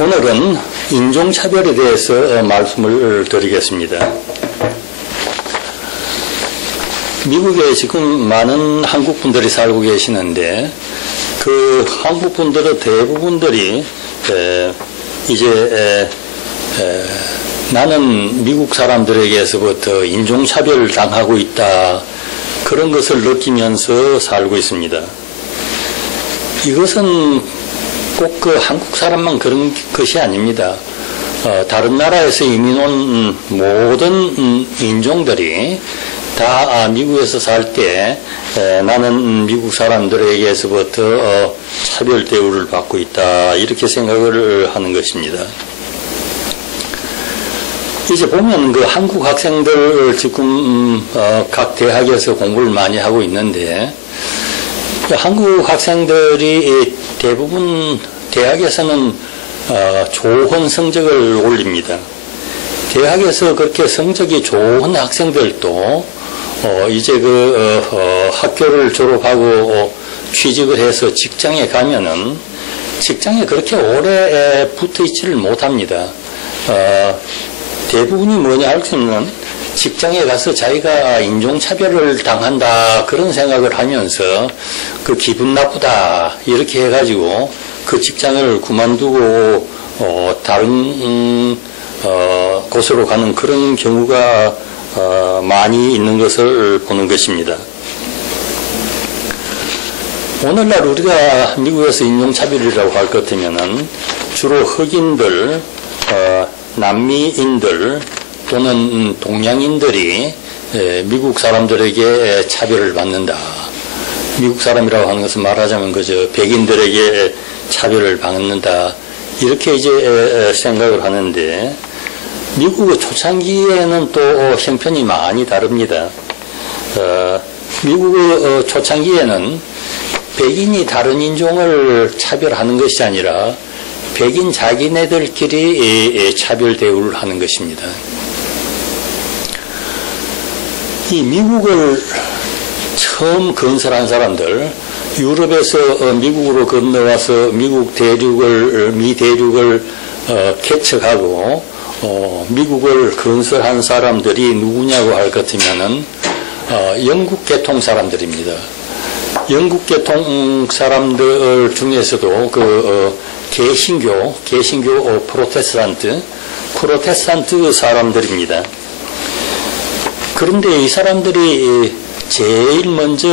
오늘은 인종차별에 대해서 말씀을 드리겠습니다. 미국에 지금 많은 한국분들이 살고 계시는데 그 한국분들의 대부분들이 이제 나는 미국 사람들에게서부터 인종차별을 당하고 있다, 그런 것을 느끼면서 살고 있습니다. 이것은 꼭 그 한국 사람만 그런 것이 아닙니다. 다른 나라에서 이민 온 모든 인종들이 다 미국에서 살 때 나는 미국 사람들에게서부터 차별 대우를 받고 있다, 이렇게 생각을 하는 것입니다. 이제 보면 그 한국 학생들 지금 각 대학에서 공부를 많이 하고 있는데 한국 학생들이 대부분 대학에서는 좋은 성적을 올립니다. 대학에서 그렇게 성적이 좋은 학생들도 이제 학교를 졸업하고 취직을 해서 직장에 가면은 직장에 그렇게 오래 붙어 있지를 못합니다. 대부분이 뭐냐 하면 직장에 가서 자기가 인종차별을 당한다, 그런 생각을 하면서 그 기분 나쁘다 이렇게 해가지고 그 직장을 그만두고 다른 곳으로 가는 그런 경우가 많이 있는 것을 보는 것입니다. 오늘날 우리가 미국에서 인종차별이라고 할 것 같으면은 주로 흑인들, 남미인들 또는 동양인들이 미국 사람들에게 차별을 받는다. 미국 사람이라고 하는 것은 말하자면 그저 백인들에게 차별을 받는다, 이렇게 이제 생각을 하는데 미국 초창기에는 또 형편이 많이 다릅니다. 미국 초창기에는 백인이 다른 인종을 차별하는 것이 아니라 백인 자기네들끼리 차별 대우를 하는 것입니다. 이 미국을 처음 건설한 사람들, 유럽에서 미국으로 건너와서 미 대륙을 개척하고 미국을 건설한 사람들이 누구냐고 할 것 같으면은 영국 계통 사람들입니다. 영국 계통 사람들 중에서도 개신교 프로테스탄트 사람들입니다. 그런데 이 사람들이 제일 먼저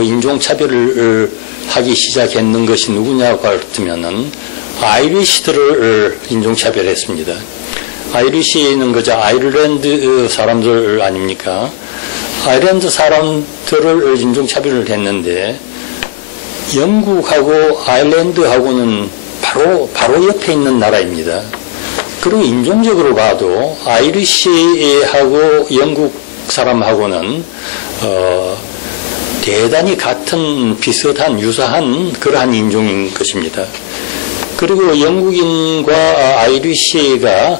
인종차별을 하기 시작했는 것이 누구냐고 하면은 아이리시들을 인종차별했습니다. 아이리시는 그저 아이르랜드 사람들 아닙니까? 아이르랜드 사람들을 인종차별을 했는데 영국하고 아일랜드하고는 바로 옆에 있는 나라입니다. 그리고 인종적으로 봐도 아이리시하고 영국 사람하고는 대단히 같은 비슷한 유사한 그러한 인종인 것입니다. 그리고 영국인과 아이리시가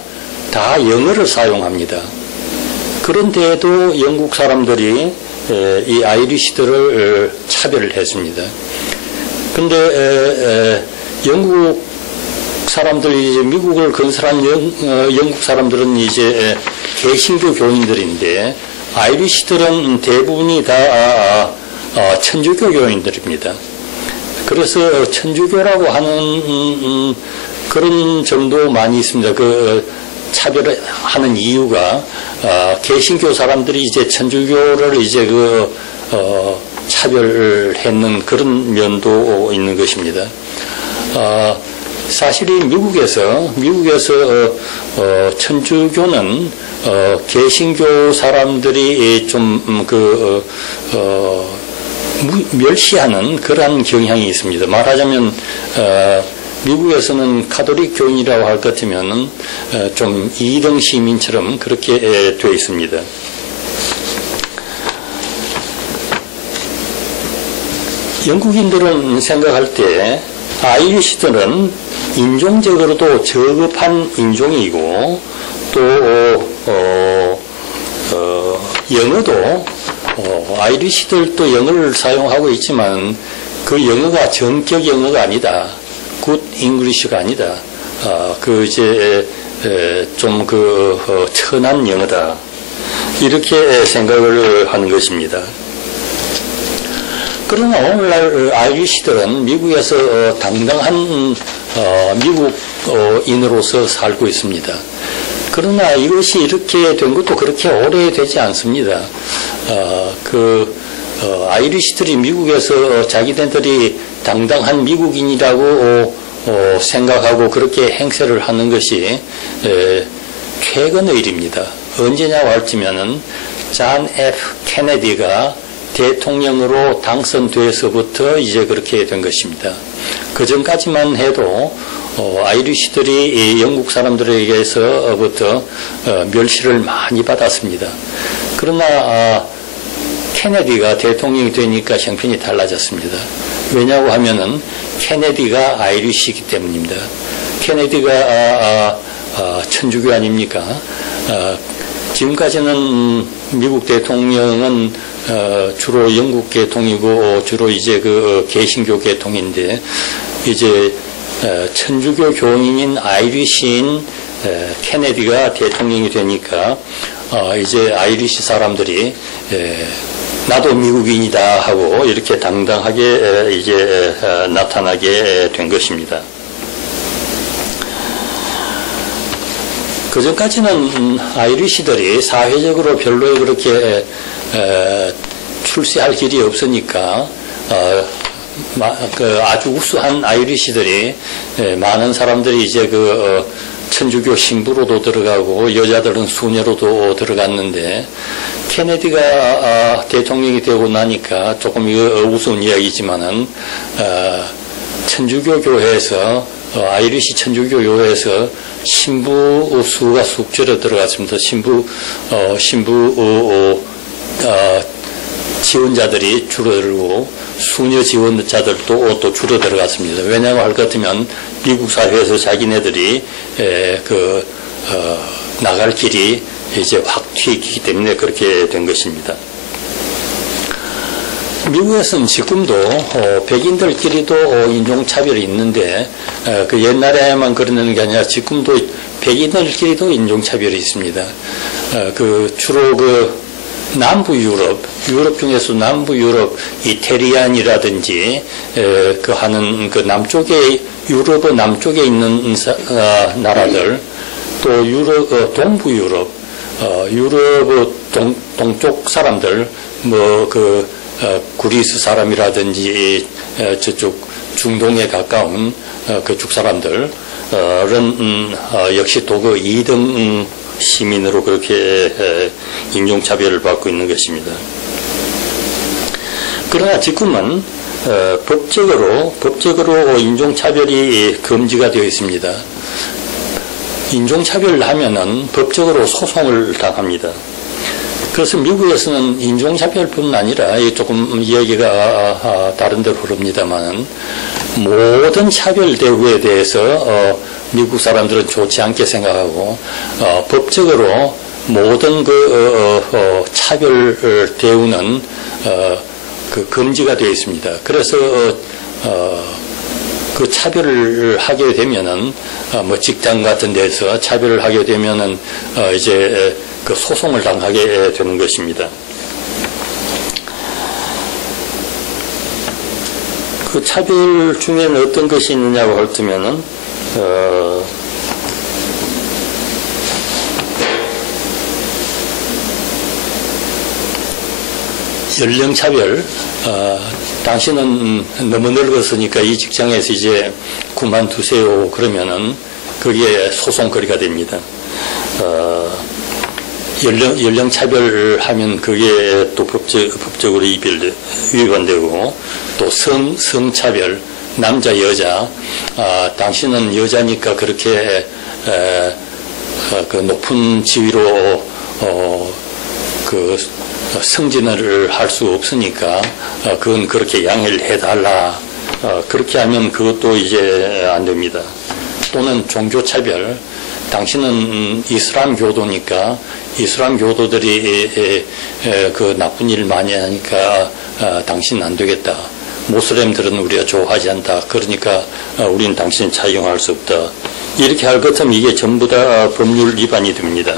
다 영어를 사용합니다. 그런데도 영국 사람들이 이 아이리시들을 차별을 했습니다. 근데 영국 사람들이 이제 미국을 건설한 영국 사람들은 이제 개신교 교인들인데 아이리시들은 대부분이 다 천주교 교인들입니다. 그래서 천주교라고 하는 그런 점도 많이 있습니다. 차별을 하는 이유가 개신교 사람들이 이제 천주교를 이제 차별했는 그런 면도 있는 것입니다. 사실이 미국에서 천주교는 개신교 사람들이 좀 멸시하는 그러한 경향이 있습니다. 말하자면 미국에서는 가톨릭 교인이라고 할 것 같으면은 좀 2등 시민처럼 그렇게 되어 있습니다. 영국인들은 생각할 때 아이리시들은 인종적으로도 저급한 인종이고 또 영어도 아이리시들도 영어를 사용하고 있지만 그 영어가 전격 영어가 아니다. 굿 잉글리시가 아니다. 좀 천한 영어다. 이렇게 생각을 하는 것입니다. 그러나 오늘날 아이리시들은 미국에서 당당한 미국인으로서 살고 있습니다. 그러나 이것이 이렇게 된 것도 그렇게 오래되지 않습니다. 아이리시들이 미국에서 자기네들이 당당한 미국인이라고 생각하고 그렇게 행세를 하는 것이 최근의 일입니다. 언제냐고 할지면은 존 F. 케네디가 대통령으로 당선돼서부터 이제 그렇게 된 것입니다. 그 전까지만 해도 아이리시들이 영국 사람들에게서부터 멸시를 많이 받았습니다. 그러나 케네디가 대통령이 되니까 형편이 달라졌습니다. 왜냐고 하면은 케네디가 아이리시이기 때문입니다. 케네디가 천주교 아닙니까? 지금까지는 미국 대통령은 주로 영국 계통이고 주로 이제 개신교 계통인데 이제 천주교 교인인 아이리시인 케네디가 대통령이 되니까 이제 아이리시 사람들이 나도 미국인이다 하고 이렇게 당당하게 이제 나타나게 된 것입니다. 그 전까지는 아이리시들이 사회적으로 별로 그렇게 출세할 길이 없으니까 아주 우수한 아이리시들이 많은 사람들이 이제 천주교 신부로도 들어가고 여자들은 수녀로도 들어갔는데 케네디가 대통령이 되고 나니까 조금 이거 우스운 이야기지만은 천주교 교회에서 아이리시 천주교 교회에서 신부 수가 쑥 줄어들어갔습니다. 신부 지원자들이 줄어들고 수녀 지원자들도 또 줄어들어갔습니다. 왜냐고 할 것 같으면 미국 사회에서 자기네들이 나갈 길이 이제 확 튀기 때문에 그렇게 된 것입니다. 미국에서는 지금도 백인들끼리도 인종차별이 있는데 그 옛날에만 그러는 게 아니라 지금도 백인들끼리도 인종차별이 있습니다. 주로 남부 유럽 중에서 남부 유럽 이태리안이라든지 하는 남쪽에 유럽의 남쪽에 있는 나라들 또 동부 유럽의 동쪽 사람들 그리스 사람이라든지 저쪽 중동에 가까운 그쪽 사람들은 역시 또 2등 시민으로 그렇게 인종차별을 받고 있는 것입니다. 그러나 지금은 법적으로 인종차별이 금지가 되어 있습니다. 인종차별을 하면은 법적으로 소송을 당합니다. 그래서 미국에서는 인종차별뿐 아니라 조금 이야기가 다른 데로 흐릅니다만 모든 차별 대우에 대해서 미국 사람들은 좋지 않게 생각하고 법적으로 모든 차별 대우는 금지가 되어 있습니다. 그래서 차별을 하게 되면은 직장 같은 데서 차별을 하게 되면은 이제 소송을 당하게 되는 것입니다. 차별 중에는 어떤 것이 있느냐고 할 때면은 연령차별, 당신은 너무 늙었으니까 이 직장에서 이제 그만두세요 그러면은 그게 소송거리가 됩니다. 연령차별을 하면 그게 또 법적으로 위반되고 또 성차별, 남자, 여자, 당신은 여자니까 그렇게 높은 지위로 승진을 할 수 없으니까 그건 그렇게 양해를 해달라. 그렇게 하면 그것도 이제 안 됩니다. 또는 종교차별, 당신은 이슬람 교도니까 이슬람 교도들이 나쁜 일 많이 하니까 당신은 안 되겠다. 모슬렘들은 우리가 좋아하지 않다. 그러니까 우리는 당신 차용할 수 없다. 이렇게 할 것 같으면 이게 전부 다 법률 위반이 됩니다.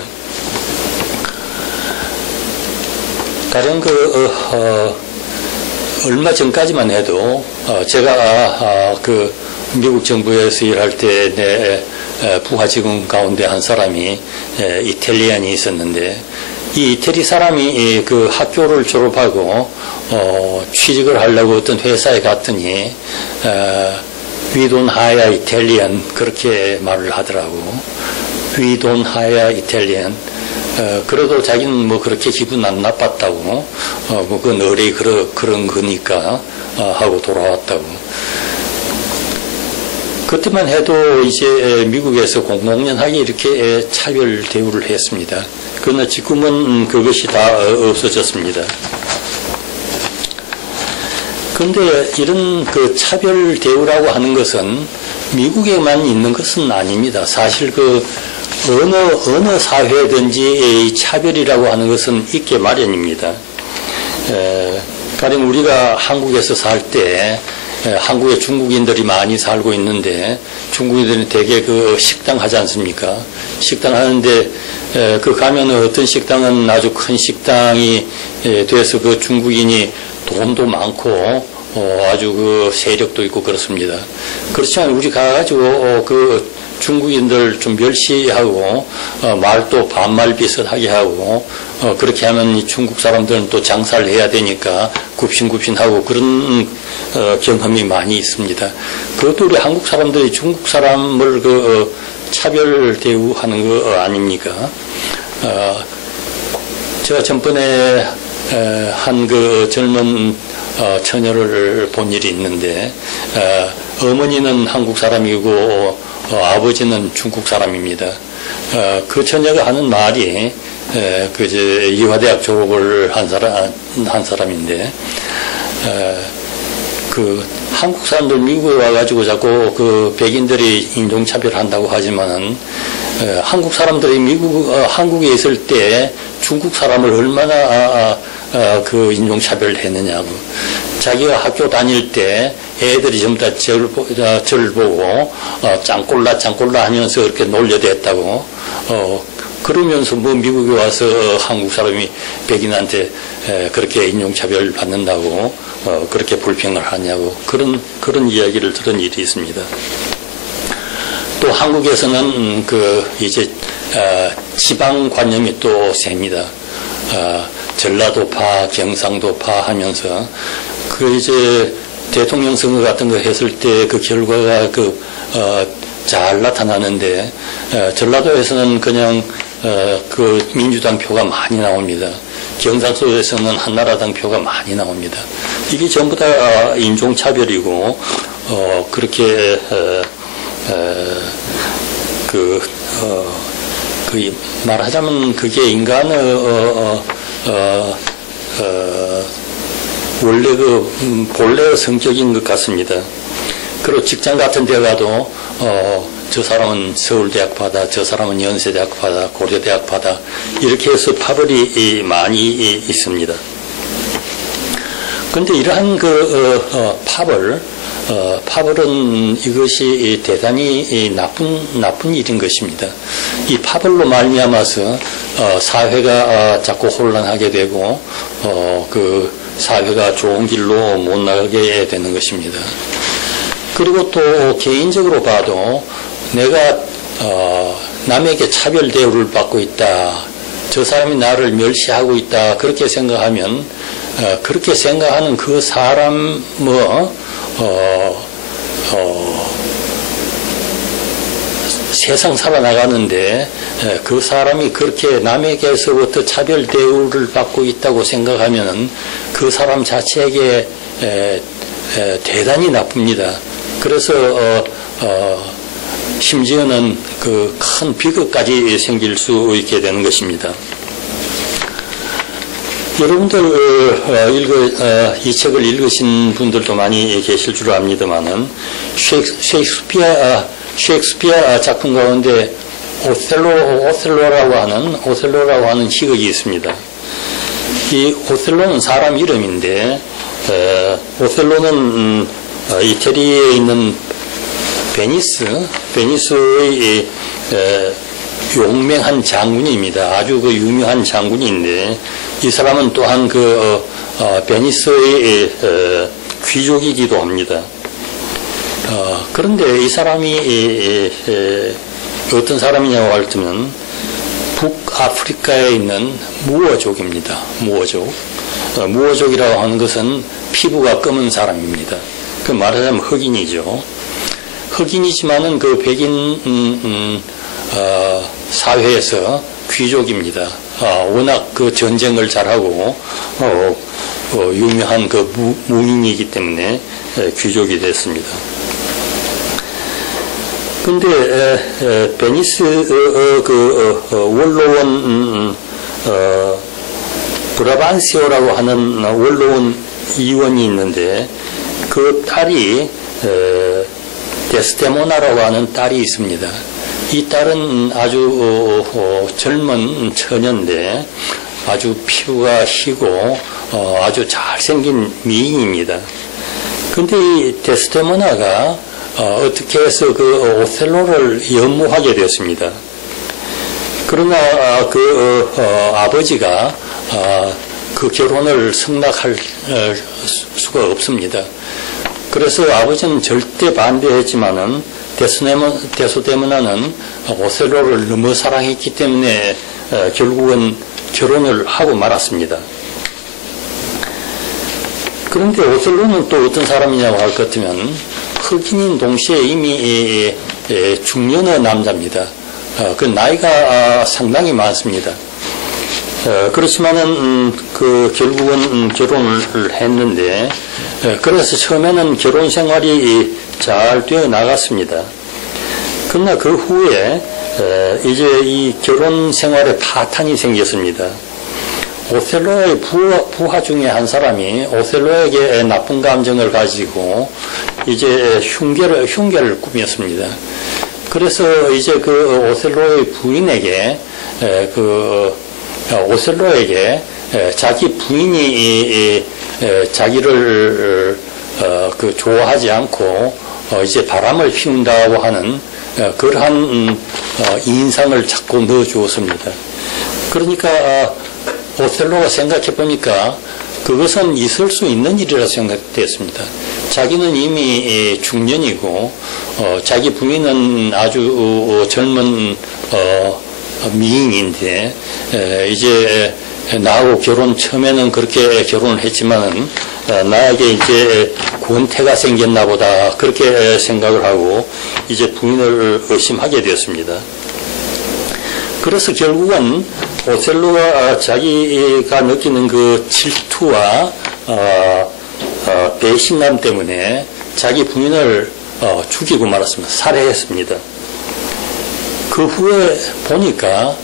가령 얼마 전까지만 해도 제가 미국 정부에서 일할 때 내 부하 직원 가운데 한 사람이 이탈리안이 있었는데, 이 이태리 사람이 그 학교를 졸업하고 취직을 하려고 어떤 회사에 갔더니 We don't hire Italian 그렇게 말을 하더라고. We don't hire Italian. 그래도 자기는 뭐 그렇게 기분 안 나빴다고, 그건 의뢰 그런 거니까 하고 돌아왔다고. 그때만 해도 이제 미국에서 공공연하게 이렇게 차별 대우를 했습니다. 그러나 지금은 그것이 다 없어졌습니다. 그런데 이런 그 차별 대우라고 하는 것은 미국에만 있는 것은 아닙니다. 사실 어느 사회든지 차별이라고 하는 것은 있게 마련입니다. 가령 우리가 한국에서 살 때 한국에 중국인들이 많이 살고 있는데, 중국인들은 대개 그 식당 하지 않습니까? 식당 하는데 가면 어떤 식당은 아주 큰 식당이 돼서 그 중국인이 돈도 많고 아주 그 세력도 있고 그렇습니다. 그렇지만 우리 가가지고 중국인들 좀 멸시하고 말도 반말 비슷하게 하고 그렇게 하면 이 중국 사람들은 또 장사를 해야 되니까 굽신굽신하고 그런 경험이 많이 있습니다. 그것도 우리 한국 사람들이 중국 사람을 차별 대우하는 거 아닙니까? 제가 전번에 한 젊은 처녀를 본 일이 있는데, 어머니는 한국 사람이고 아버지는 중국 사람입니다. 그 처녀가 하는 말이 이화대학 졸업을 한 사람인데, 한국 사람들 미국에 와가지고 자꾸 백인들이 인종차별한다고 하지만은, 한국 사람들이 한국에 있을 때 중국 사람을 얼마나 인종차별을 했느냐고. 자기가 학교 다닐 때 애들이 전부 다 저를 보고 짱꼴라 하면서 그렇게 놀려댔다고. 그러면서 뭐 미국에 와서 한국 사람이 백인한테 그렇게 인종차별 받는다고 그렇게 불평을 하냐고. 그런 이야기를 들은 일이 있습니다. 또 한국에서는 이제 지방관념이 또 셉니다. 전라도파, 경상도파 하면서 이제 대통령 선거 같은 거 했을 때 그 결과가 잘 나타나는데, 전라도에서는 그냥 민주당 표가 많이 나옵니다. 경상도에서는 한나라당 표가 많이 나옵니다. 이게 전부 다 인종차별이고, 그렇게 말하자면 그게 인간의 원래 본래의 성격인 것 같습니다. 그리고 직장 같은 데 가도 저 사람은 서울대학파다, 저 사람은 연세대학파다, 고려대학파다, 이렇게 해서 파벌이 많이 있습니다. 그런데 이러한 파벌은 이것이 대단히 나쁜 일인 것입니다. 이 파벌로 말미암아서 사회가 자꾸 혼란하게 되고 사회가 좋은 길로 못 나가게 되는 것입니다. 그리고 또 개인적으로 봐도 내가 남에게 차별 대우를 받고 있다, 저 사람이 나를 멸시하고 있다, 그렇게 생각하면 그렇게 생각하는 그 사람 세상 살아나가는데 그 사람이 그렇게 남에게서부터 차별 대우를 받고 있다고 생각하면 그 사람 자체에게 대단히 나쁩니다. 그래서 심지어는 큰 비극까지 생길 수 있게 되는 것입니다. 여러분들 이 책을 읽으신 분들도 많이 계실 줄 압니다만은 셰익스피어 작품 가운데 오셀로라고 하는 희극이 있습니다. 이 오셀로는 사람 이름인데, 오셀로는 이태리에 있는 베니스의 용맹한 장군입니다. 아주 그 유명한 장군인데 이 사람은 또한 베니스의 귀족이기도 합니다. 그런데 이 사람이 어떤 사람이냐고 할 때는 북아프리카에 있는 무어족입니다. 무어족. 무어족이라고 하는 것은 피부가 검은 사람입니다. 그 말하자면 흑인이죠. 흑인이지만은 그 백인 사회에서 귀족입니다. 워낙 그 전쟁을 잘하고 유명한 그 무인이기 때문에 귀족이 됐습니다. 근데 베니스 원로원 브라반시오라고 하는 원로원 이원이 있는데 그 딸이 데스데모나라고 하는 딸이 있습니다. 이 딸은 아주 젊은 처녀인데 아주 피부가 희고 아주 잘생긴 미인입니다. 근데 이 데스데모나가 어떻게 해서 그 오셀로를 연모하게 되었습니다. 그러나 아버지가 그 결혼을 승낙할 수가 없습니다. 그래서 아버지는 절대 반대했지만은 데스데모나는 오셀로를 너무 사랑했기 때문에 결국은 결혼을 하고 말았습니다. 그런데 오셀로는 또 어떤 사람이냐고 할 것 같으면 흑인인 동시에 이미 중년의 남자입니다. 그 나이가 상당히 많습니다. 그렇지만은 결국은 결혼을 했는데 그래서 처음에는 결혼 생활이 잘 되어 나갔습니다. 그러나 그 후에 이제 이 결혼 생활에 파탄이 생겼습니다. 오셀로의 부하 중에 한 사람이 오셀로에게 나쁜 감정을 가지고 이제 흉계를 꾸몄습니다. 그래서 이제 그 오셀로의 부인에게 오셀로에게 자기 부인이 자기를 좋아하지 않고 이제 바람을 피운다고 하는 그러한 인상을 자꾸 넣어 주었습니다. 그러니까 오셀로가 생각해 보니까 그것은 있을 수 있는 일이라 생각됐습니다. 자기는 이미 중년이고 자기 부인은 아주 젊은 미인인데 이제 나하고 처음에는 그렇게 결혼을 했지만은 나에게 이제 권태가 생겼나 보다 그렇게 생각을 하고 이제 부인을 의심하게 되었습니다. 그래서 결국은 오셀로가 자기가 느끼는 그 질투와 배신감 때문에 자기 부인을 죽이고 말았습니다. 살해했습니다. 그 후에 보니까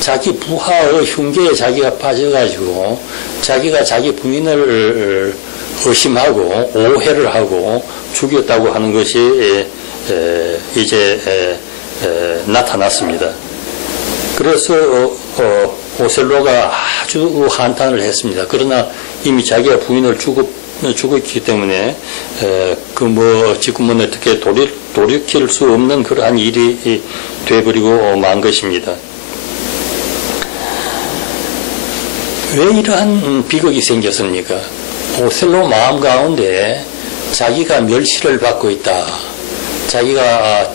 자기 부하의 흉계에 자기가 빠져가지고 자기가 자기 부인을 의심하고 오해를 하고 죽였다고 하는 것이 이제 나타났습니다. 그래서 오셀로가 아주 한탄을 했습니다. 그러나 이미 자기가 부인을 죽었기 때문에 지금은 어떻게 돌이킬 수 없는 그러한 일이 돼버리고 만 것입니다. 왜 이러한 비극이 생겼습니까? 오셀로 마음 가운데 자기가 멸시를 받고 있다. 자기가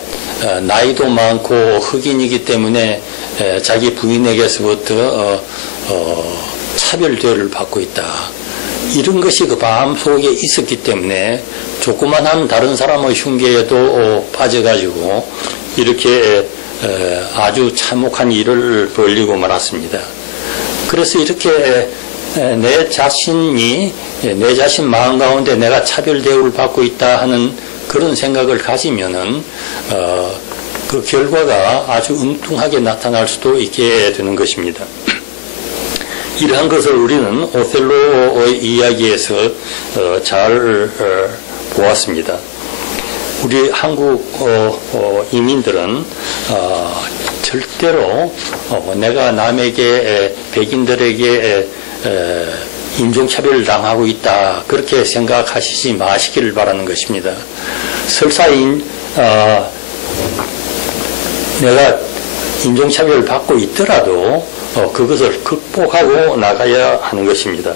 나이도 많고 흑인이기 때문에 자기 부인에게서부터 차별 대우를 받고 있다. 이런 것이 그 마음속에 있었기 때문에 조그만한 다른 사람의 흉계에도 빠져가지고 이렇게 아주 참혹한 일을 벌이고 말았습니다. 그래서 이렇게 내 자신 마음 가운데 내가 차별 대우를 받고 있다 하는 그런 생각을 가지면은 그 결과가 아주 엉뚱하게 나타날 수도 있게 되는 것입니다. 이러한 것을 우리는 오셀로의 이야기에서 잘 보았습니다. 우리 한국 이민들은 절대로 내가 남에게 백인들에게 인종차별을 당하고 있다 그렇게 생각하시지 마시기를 바라는 것입니다. 설사 내가 인종차별을 받고 있더라도 그것을 극복하고 나가야 하는 것입니다.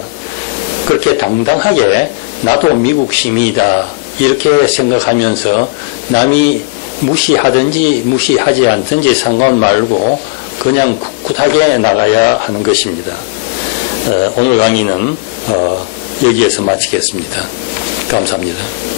그렇게 당당하게 나도 미국 시민이다 이렇게 생각하면서 남이 무시하든지 무시하지 않든지 상관 말고 그냥 굳굳하게 나가야 하는 것입니다. 오늘 강의는 여기에서 마치겠습니다. 감사합니다.